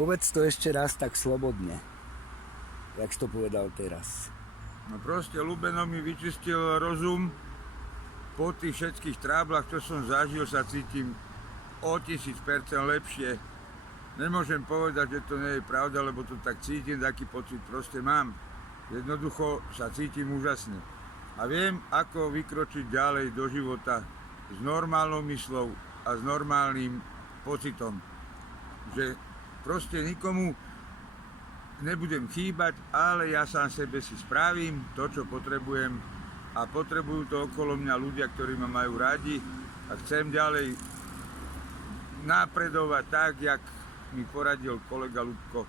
Povedz to ešte raz tak slobodne, jak si to povedal teraz. No proste Lubeno mi vyčistil rozum. Po tých všetkých tráblach, čo som zažil, sa cítim o 1000% lepšie. Nemôžem povedať, že to nie je pravda, lebo to tak cítim, taký pocit proste mám. Jednoducho sa cítim úžasne. A viem, ako vykročiť ďalej do života s normálnou myslou a s normálnym pocitom. Že proste nikomu nebudem chýbať, ale ja sám sebe si spravím to, čo potrebujem a potrebujú to okolo mňa ľudia, ktorí ma majú radi a chcem ďalej napredovať tak, jak mi poradil kolega Ľudko.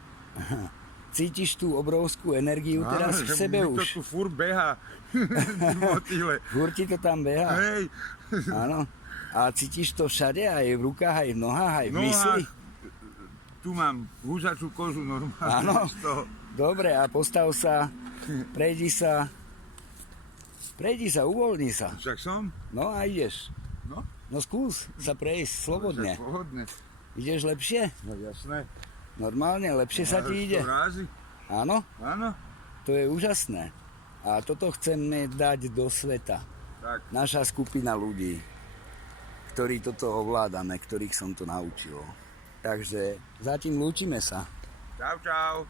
Cítiš tú obrovskú energiu teraz v sebe už? To tu furt beha. Furt ti to tam beha? Hej. Áno. A cítiš to všade, aj v rukách, aj v nohách, aj v mysli? Tu mám húzačú kožu normálne. Áno. Dobre, a postav sa, prejdi sa, uvoľni sa. Však som? No a ideš. No skús sa prejsť slobodne. Pohodne. Ideš lepšie? No jasné. Normálne, lepšie sa ti ide? Áno? Áno. To je úžasné. A toto chceme dať do sveta. Tak. Naša skupina ľudí, ktorí toto ovládame, ktorých som to naučil. Takže zatím lúčime sa. Čau, čau.